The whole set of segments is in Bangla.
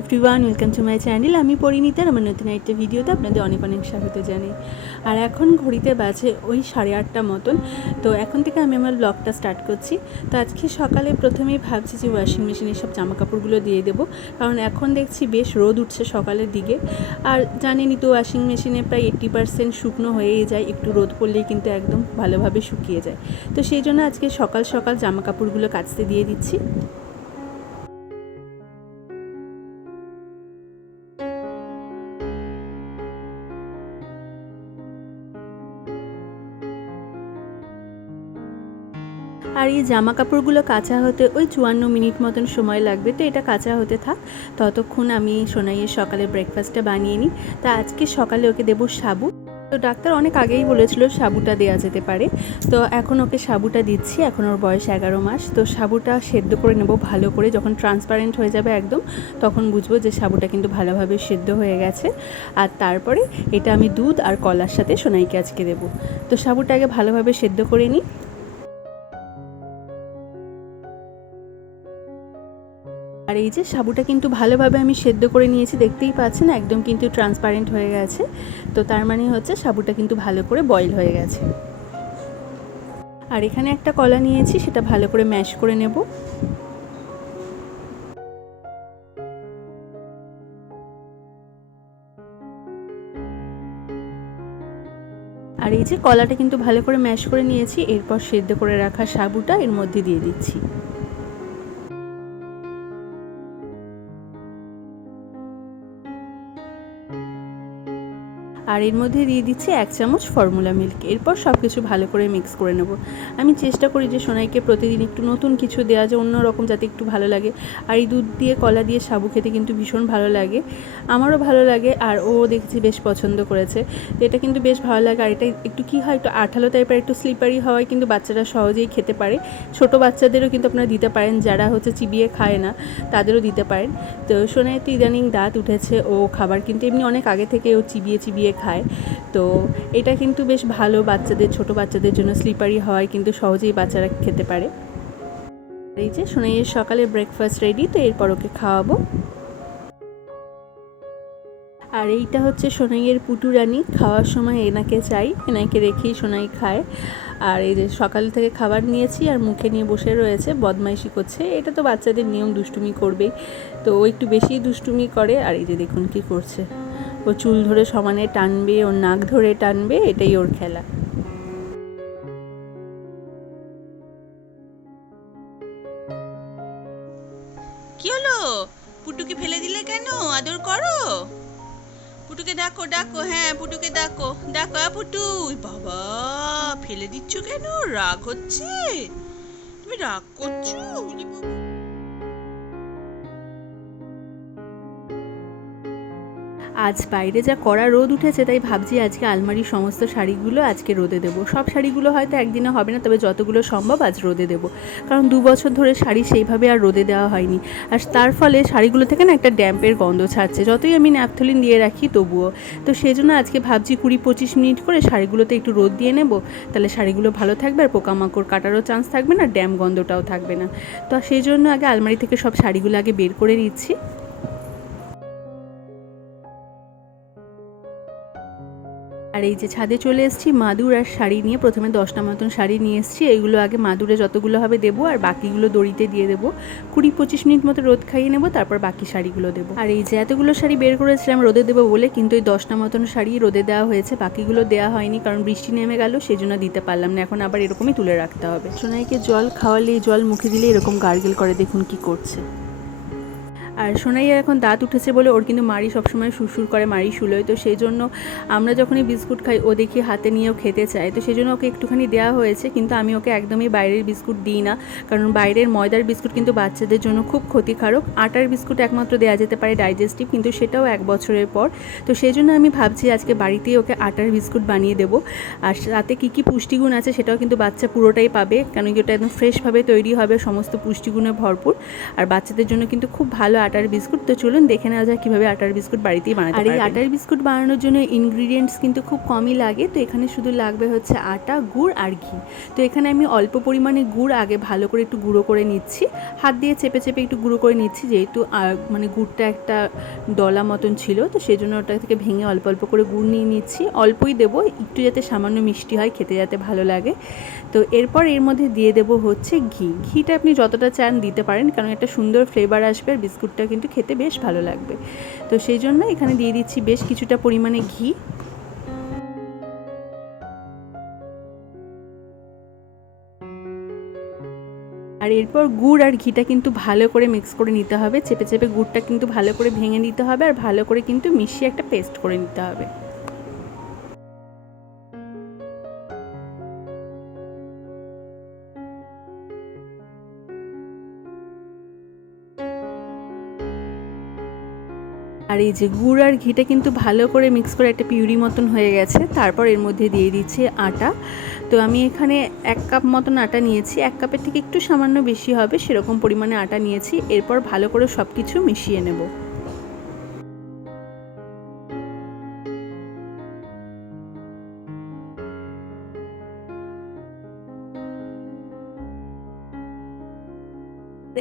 Everyone welcome to my channel আমি পরিণীতার আমার নতুন একটা ভিডিওতে আপনাদের অনেক অনেক স্বাগত জানাই। আর এখন ঘড়িতে বাজে ওই সাড়ে আটটা মতন। তো এখন থেকে আমি আমার ব্লগটা স্টার্ট করছি। তো আজকে সকালে প্রথমেই ভাবছি যে ওয়াশিং মেশিনে সব জামা কাপড়গুলো দিয়ে দেবো। কারণ এখন দেখছি বেশ রোদ উঠছে সকালের দিকে। আর জানেনই তো ওয়াশিং মেশিনে প্রায় এইট্টি পার্সেন্ট শুকনো হয়েই যায়। একটু রোদ পড়লেই কিন্তু একদম ভালোভাবে শুকিয়ে যায়। তো সেই জন্য আজকে সকাল সকাল জামা কাপড়গুলো কাচতে দিয়ে দিচ্ছি। আর এই জামা কাপড়গুলো কাঁচা হতে ওই চুয়ান্ন মিনিট মতন সময় লাগবে, তো এটা কাঁচা হতে থাক। ততক্ষণ আমি সোনাইয়ের সকালে ব্রেকফাস্টটা বানিয়ে নিই। তা আজকে সকালে ওকে দেবো সাবু। তো ডাক্তার অনেক আগেই বলেছিল সাবুটা দেওয়া যেতে পারে। তো এখন ওকে সাবুটা দিচ্ছি, এখন ওর বয়স এগারো মাস। তো সাবুটা সেদ্ধ করে নেব ভালো করে। যখন ট্রান্সপারেন্ট হয়ে যাবে একদম, তখন বুঝব যে সাবুটা কিন্তু ভালোভাবে সেদ্ধ হয়ে গেছে। আর তারপরে এটা আমি দুধ আর কলার সাথে সোনাইকে আজকে দেবো। তো সাবুটা আগে ভালোভাবে সেদ্ধ করে নিই। আর এই যে সাবুটা কিন্তু ভালোভাবে আমি সেদ্ধ করে নিয়েছি, দেখতেই পাচ্ছেন, একদম কিন্তু ট্রান্সপারেন্ট হয়ে গেছে। তো তার মানে হচ্ছে সাবুটা কিন্তু ভালো করে বয়েল হয়ে গেছে। আর এখানে একটা কলা নিয়েছি, সেটা ভালো করে ম্যাশ করে নেব। আর এই যে কলাটা কিন্তু ভালো করে ম্যাশ করে নিয়েছি, এরপর সেদ্ধ করে রাখা সাবুটা এর মধ্যে দিয়ে দিচ্ছি। আর এর মধ্যে দিয়ে দিচ্ছি এক চামচ ফর্মুলা মিল্ক এরপর সব কিছু ভালো করে মিক্স করে নেব। আমি চেষ্টা করি যে সোনাইকে প্রতিদিন একটু নতুন কিছু দেওয়া যায়, অন্য রকম যাতে একটু ভালো লাগে। আর এই দুধ দিয়ে, কলা দিয়ে সাবু খেতে কিন্তু ভীষণ ভালো লাগে। আমারও ভালো লাগে আর ও দেখছি বেশ পছন্দ করেছে। এটা কিন্তু বেশ ভালো লাগে। আর এটা একটু কী হয়, একটু আঠালো টাইপের একটু স্লিপারি হওয়ায় কিন্তু বাচ্চারা সহজেই খেতে পারে। ছোট বাচ্চাদেরও কিন্তু আপনারা দিতে পারেন। যারা হচ্ছে চিবিয়ে খায় না, তাদেরও দিতে পারেন। তো সোনাই তো ইদানিং দাঁত উঠেছে, ও খাবার কিন্তু এমনি অনেক আগে থেকে ও চিবিয়ে চিবিয়ে খায় তো এটা কিন্তু বেশ ভালো বাচ্চাদের, ছোট বাচ্চাদের জন্য স্লিপারি হওয়ায় কিন্তু সহজেই বাচ্চারা খেতে পারে। এই যে সোনাইয়ের সকালে ব্রেকফাস্ট রেডি তো এরপর ওকে খাওয়াবো। আর এইটা হচ্ছে সোনাইয়ের পুটুরানি, খাওয়ার সময় এনাকে চাই। এনাকে রেখেই সোনাই খায়। আর এই যে সকাল থেকে খাবার নিয়েছি আর মুখে নিয়ে বসে রয়েছে, বদমাইশি করছে। এটা তো বাচ্চাদের নিয়ম দুষ্টুমি করবেই। তো ও একটু বেশি দুষ্টুমি করে, আর এই যে দেখুন কি করছে। ও চুল ধরে সমানে টানবে, ওর নাক ধরে টানবে, এটাই ওর খেলা। কি হলো? পুটুকে ফেলে দিলে কেন? আদর করো। পুটুকে ডাকো ডাকো হ্যাঁ পুটুকে ডাকো ডাকো পুটু। বাবা, ফেলে দিচ্ছ কেন? রাগ হচ্ছে। তুমি রাগ করছ? আজ বাইরে যা কড়া রোদ উঠেছে, তাই ভাবছি আজকে আলমারির সমস্ত শাড়িগুলো আজকে রোদে দেবো। সব শাড়িগুলো হয়তো একদিনে হবে না, তবে যতগুলো সম্ভব আজ রোদে দেবো। কারণ দু বছর ধরে শাড়ি সেইভাবে আর রোদে দেওয়া হয়নি। আর তার ফলে শাড়িগুলো থেকে না একটা ড্যাম্পের গন্ধ ছাড়ছে, যতই আমি ন্যাপথলিন দিয়ে রাখি তবুও। তো সেই জন্য আজকে ভাবছি কুড়ি পঁচিশ মিনিট করে শাড়িগুলোতে একটু রোদ দিয়ে নেব, তাহলে শাড়িগুলো ভালো থাকবে আর পোকামাকড় কাটারও চান্স থাকবে না ড্যাম গন্ধটাও থাকবে না। তো সেই জন্য আগে আলমারি থেকে সব শাড়িগুলো আগে বের করে নিচ্ছি। আর এই যে ছাদে চলে এসেছি, মাদুর আর শাড়ি নিয়ে। প্রথমে দশটা মতন শাড়ি নিয়ে এসেছি। এইগুলো আগে মাদুরে যতগুলো হবে দেবো, আর বাকিগুলো দড়িতে দিয়ে দেবো। কুড়ি পঁচিশ মিনিট মতো রোদ খাইয়ে নেব, তারপর বাকি শাড়িগুলো দেবো। আর এই যে এতগুলো শাড়ি বের করেছিলাম, রোদে দেবো বলে, কিন্তু এই দশটা মতন শাড়ি রোদে দেওয়া হয়েছে। বাকিগুলো দেওয়া হয়নি, কারণ বৃষ্টি নেমে গেল সেই জন্য দিতে পারলাম না। এখন আবার এরকমই তুলে রাখতে হবে। সোনাইকে জল খাওয়ালে জল মুখে দিলে এরকম গার্গেল করে, দেখুন কি করছে। আর সোনাইয়ের এখন দাঁত উঠেছে বলে ওর কিন্তু মারি সবসময় সুরসুর করে মারি শুলোয় তো সেই জন্য আমরা যখনই বিস্কুট খাই, ও দেখি হাতে নিয়েও খেতে চায়। তো সেই জন্য ওকে একটুখানি দেওয়া হয়েছে, কিন্তু আমি ওকে একদমই বাইরের বিস্কুট দিই না। কারণ বাইরের ময়দার বিস্কুট কিন্তু বাচ্চাদের জন্য খুব ক্ষতিকারক। আটার বিস্কুট একমাত্র দেওয়া যেতে পারে ডাইজেস্টিভ, কিন্তু সেটাও এক বছরের পর। তো সেই জন্য আমি ভাবছি আজকে বাড়িতেই ওকে আটার বিস্কুট বানিয়ে দেবো। আর তাতে কী কী পুষ্টিগুণ আছে সেটাও কিন্তু বাচ্চা পুরোটাই পাবে, কারণ কি ওটা একদম ফ্রেশভাবে তৈরি হবে, সমস্ত পুষ্টিগুণে ভরপুর। আর বাচ্চাদের জন্য কিন্তু খুব ভালো আটার বিস্কুট। তো চলুন দেখে নেওয়া যাক কীভাবে আটার বিস্কুট বাড়িতেই বানাতে আর এই আটার বিস্কুট বানানোর জন্য ইনগ্রিডিয়েন্টস কিন্তু খুব কমই লাগে। তো এখানে শুধু লাগবে হচ্ছে আটা গুড় আর ঘি। তো এখানে আমি অল্প পরিমাণে গুড় আগে ভালো করে একটু গুঁড়ো করে নিচ্ছি। হাত দিয়ে চেপে চেপে একটু গুঁড়ো করে নিচ্ছি যেহেতু মানে গুড়টা একটা ডলা মতন ছিল। তো সেই জন্য ওটা থেকে ভেঙে অল্প অল্প করে গুড় নিয়ে নিচ্ছি। অল্পই দেবো একটু যাতে সামান্য মিষ্টি হয় খেতে যাতে ভালো লাগে। তো এরপর এর মধ্যে দিয়ে দেবো হচ্ছে ঘি। ঘিটা আপনি যতটা চান দিতে পারেন, কারণ একটা সুন্দর ফ্লেভার আসবে আর বিস্কুটটা কিন্তু খেতে বেশ ভালো লাগবে। তো সেই জন্য এখানে দিয়ে দিচ্ছি বেশ কিছুটা পরিমাণে ঘি। আর এরপর গুড় আর ঘিটা কিন্তু ভালো করে মিক্স করে নিতে হবে। চেপে চেপে গুড়টা কিন্তু ভালো করে ভেঙে নিতে হবে আর ভালো করে কিন্তু মিশিয়ে একটা পেস্ট করে নিতে হবে। আর এই যে গুড় আর ঘিটা কিন্তু ভালো করে মিক্স করে একটা পিউরি মতন হয়ে গেছে। তারপর এর মধ্যে দিয়ে দিচ্ছে আটা। তো আমি এখানে এক কাপ মতন আটা নিয়েছি। এক কাপের থেকে একটু সামান্য বেশি হবে, সেরকম পরিমাণে আটা নিয়েছি। এরপর ভালো করে সব কিছু মিশিয়ে নেব।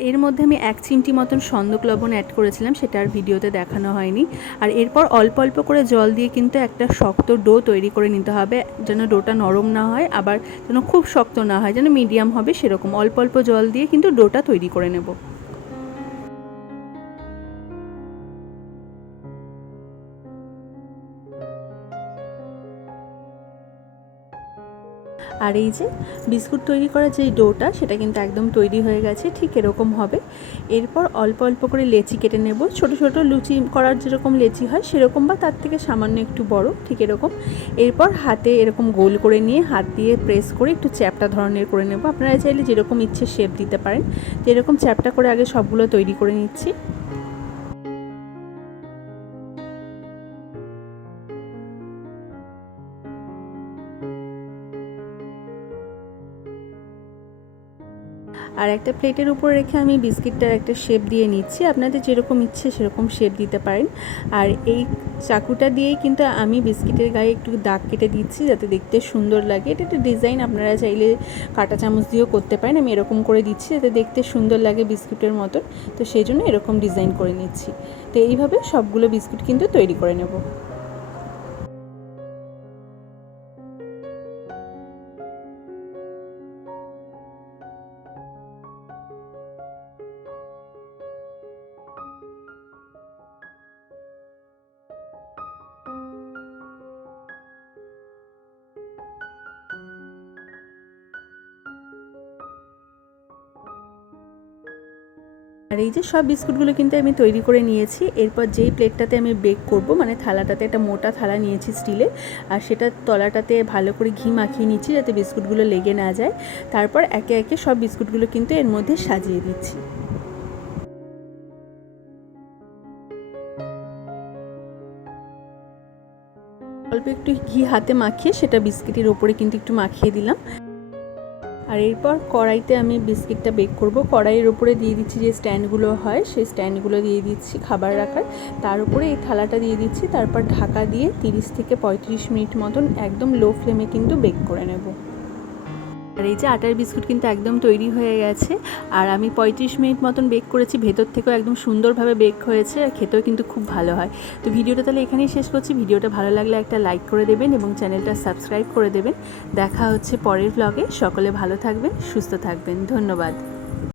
এর মধ্যে আমি এক চিমটি মতন সন্দক লবণ অ্যাড করেছিলাম, সেটা আর ভিডিওতে দেখানো হয়নি। আর এরপর অল্প অল্প করে জল দিয়ে কিন্তু একটা শক্ত ডো তৈরি করে নিতে হবে, যেন ডোটা নরম না হয়, আবার যেন খুব শক্ত না হয়, যেন মিডিয়াম হবে সেরকম। অল্প অল্প জল দিয়ে কিন্তু ডোটা তৈরি করে নেব। আর এই যে বিস্কুট তৈরি করার যে ডোটা, সেটা কিন্তু একদম তৈরি হয়ে গেছে, ঠিক এরকম হবে। এরপর অল্প অল্প করে লেচি কেটে নেব। ছোট ছোট লুচি করার যেরকম লেচি হয়, সেরকম বা তার থেকে সামান্য একটু বড়, ঠিক এরকম। এরপর হাতে এরকম গোল করে নিয়ে হাত দিয়ে প্রেস করে একটু চ্যাপটা ধরনের করে নেব। আপনারা চাইলে যেরকম ইচ্ছে শেপ দিতে পারেন। তো এরকম চ্যাপটা করে আগে সবগুলো তৈরি করে নিচ্ছি। আর একটা প্লেটের উপর রেখে আমি বিস্কিটটার একটা শেপ দিয়ে নিচ্ছি। আপনাদের যেরকম ইচ্ছে সেরকম শেপ দিতে পারেন। আর এই চাকুটা দিয়েই কিন্তু আমি বিস্কিটের গায়ে একটু দাগ কেটে দিচ্ছি যাতে দেখতে সুন্দর লাগে। এটা একটা ডিজাইন আপনারা চাইলে কাঁটা চামচ দিয়েও করতে পারেন। আমি এরকম করে দিচ্ছি যাতে দেখতে সুন্দর লাগে বিস্কুটের মতন। তো সেই জন্য এরকম ডিজাইন করে নিচ্ছি। তো এইভাবে সবগুলো বিস্কুট কিন্তু তৈরি করে নেব। আর এই যে সব বিস্কুটগুলো কিন্তু আমি তৈরি করে নিয়েছি, এরপর যেই প্লেটটাতে আমি বেক করব মানে থালাটাতে, একটা মোটা থালা নিয়েছি স্টিলে, আর সেটা তলাটাতে ভালো করে ঘি মাখিয়ে নিচ্ছি যাতে বিস্কুটগুলো লেগে না যায়। তারপর একে একে সব বিস্কুটগুলো কিন্তু এর মধ্যে সাজিয়ে দিচ্ছি। অল্প একটু ঘি হাতে মাখিয়ে সেটা বিস্কিটের ওপরে কিন্তু একটু মাখিয়ে দিলাম। আর এরপর কড়াইতে আমি বিস্কিটটা বেক করব। কড়াইয়ের উপরে দিয়ে দিচ্ছি যে স্ট্যান্ডগুলো হয়, সেই স্ট্যান্ডগুলো দিয়ে দিচ্ছি খাবার রাখার। তার উপরে এই থালাটা দিয়ে দিচ্ছি, তারপর ঢাকা দিয়ে তিরিশ থেকে পঁয়ত্রিশ মিনিট মতন একদম লো ফ্লেমে কিন্তু বেক করে নেব। আর এই যে আটার বিস্কুট কিন্তু একদম তৈরি হয়ে গেছে। আর আমি পঁয়ত্রিশ মিনিট মতন বেক করেছি, ভেতর থেকেও একদম সুন্দরভাবে বেক হয়েছে আর খেতেও কিন্তু খুব ভালো হয়। তো ভিডিওটা তাহলে এখানেই শেষ করছি। ভিডিওটা ভালো লাগলে একটা লাইক করে দেবেন এবং চ্যানেলটা সাবস্ক্রাইব করে দেবেন। দেখা হচ্ছে পরের ব্লগে সকলে ভালো থাকবেন, সুস্থ থাকবেন। ধন্যবাদ।